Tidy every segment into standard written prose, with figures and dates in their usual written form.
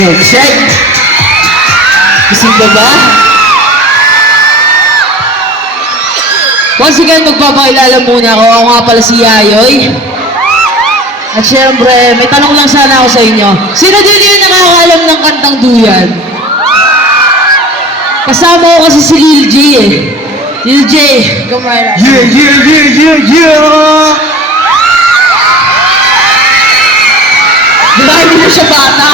Check! Gising ka ba? Once again, magpapakilala muna ako. Ako nga pala si Yayoy. At syempre, may tanong lang sana ako sa inyo. Sino dito yung nakakaalam ng kantang Duyan? Kasama ko kasi si Lil J eh. Lil J, come right up. Yeah, yeah, yeah, yeah, yeah! Di ba hindi mo siya bata?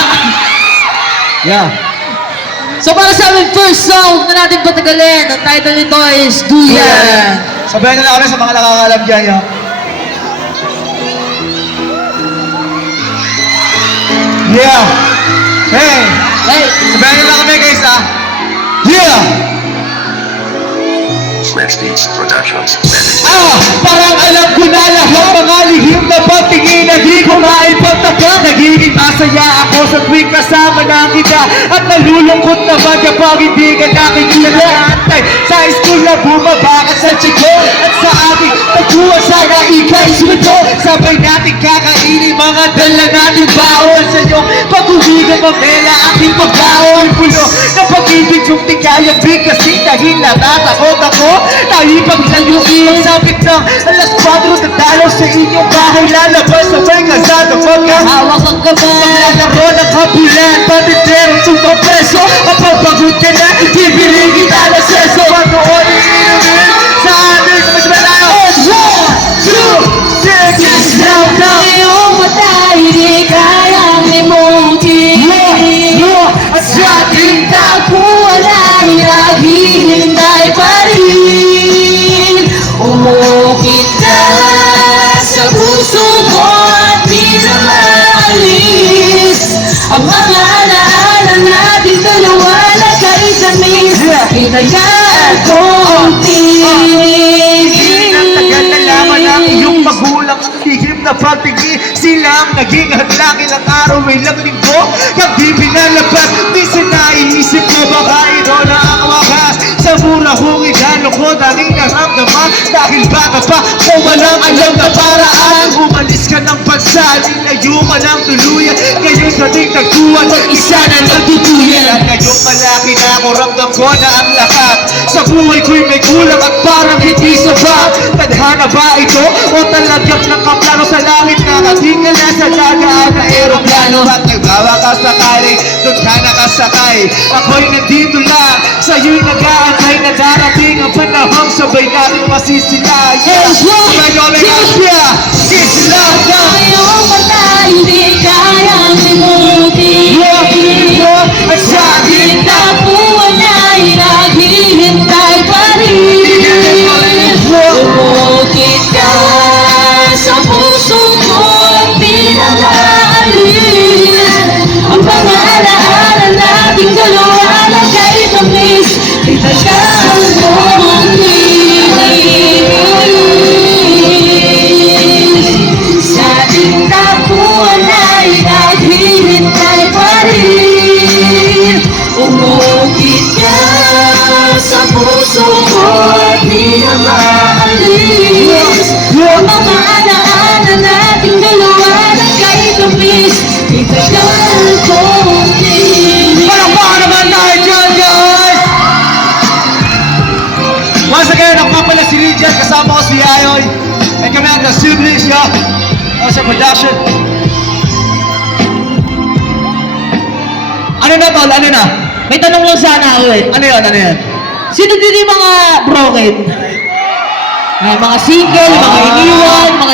Yeah. So para sa aming first song na natin patagalin, ang title nito is Duyan. Sabayan na kami sa mga nakakalam dyan, yo. Yeah! Hey! Hey! Sabayan na kami, guys, ah! Yeah! Flash Beats Productions. Parang alam ko na lahat mga lihim na pagtingin na di ko maipagtaka. Nagiging masaya ako sa tuwing kasama na kita. At nalulungkot naman kapag hindi ka nakikita. Antay sa school na bumaba ka sa chiko. At sa ating tagpuan sana ika'y sumunod. Sabay natin kakainin mga dala natin baon. Sa iyong pag-uwi ng mamela aking pagkaon. Pulo na pag-ibig yung tingayang bigkasin. Dahil natatakot ako tayo paglayuin. Sabit ng alas 4 dadalaw sa inyong bahay. Lalabas sa may kasada Hawak ang kamay. Maglalaro ng kapilan. Patitero tumang preso. Kapapagod ka na, bibili kita na seso. Panoodin inumin sa amin sa mas malayo. 1, 2, 6, down, down. Iyong mata, hindi kayang limutin. At sa ating Tapuan ay naghihintay pa rin. Umukit ka sa puso ko at di na maalis. Ang mga alaala natin dalawa na kay tamis. Pinagaan kong tingin. Ang tagal na laman ang iyong magulang. Ang hihim na pagtingin. Sila ang naging hadlang. Ilang araw, ilang linggo. Yung di pinalabas. Minsan naiisip ko baka ito na ang wakas. Sa mura kong igano ko daling naramdaman. Dahil bata pa ko walang alam na paraan. Umalis ka ng bansa. Nilayo ka ng tuluyan. Ngayon sa ting tagtuan. Mag-isa na nagtutuyan. At ngayong malaki na ako ramdam ko na ang lahat. Sa buhay ko'y may kulang at parang hindi sapat. Tadhana ba ito? O talagang nakaplano sa langit na katingal na sa dagaan na aeroplano? At nagbawa ka sakali, doon ka nakasakay. Ako'y nandito lang, sa'yo'y nag-aantay na darating ang panahong sabay natin masisilay. Iyong mata, hindi kayang limutin. At sa akin Tapuan ay naghihintay pa rin. Umukit ka sa puso ko at di na maalis. Ang mga alaala nating dalawa na kay tamis. Itagal kong tinis. Sa ating tapuan ay naghihintay pa rin. Umukit ka sa puso ko at di na maalis. Ang mga alaala nating dalawa na kay tamis. Itagal kong tinis. Palakpakan naman tayo dyan, guys! Once again, ako nga pala si Region, kasama ko si Yayoy. And kami ang The Siblings, yo. Ako sa production. Ano na, tol? Ano na? May tanong lang sana ako eh. Ano yun? Ano yun? Sino din yung mga broken? Mga single, mga iniwan, mga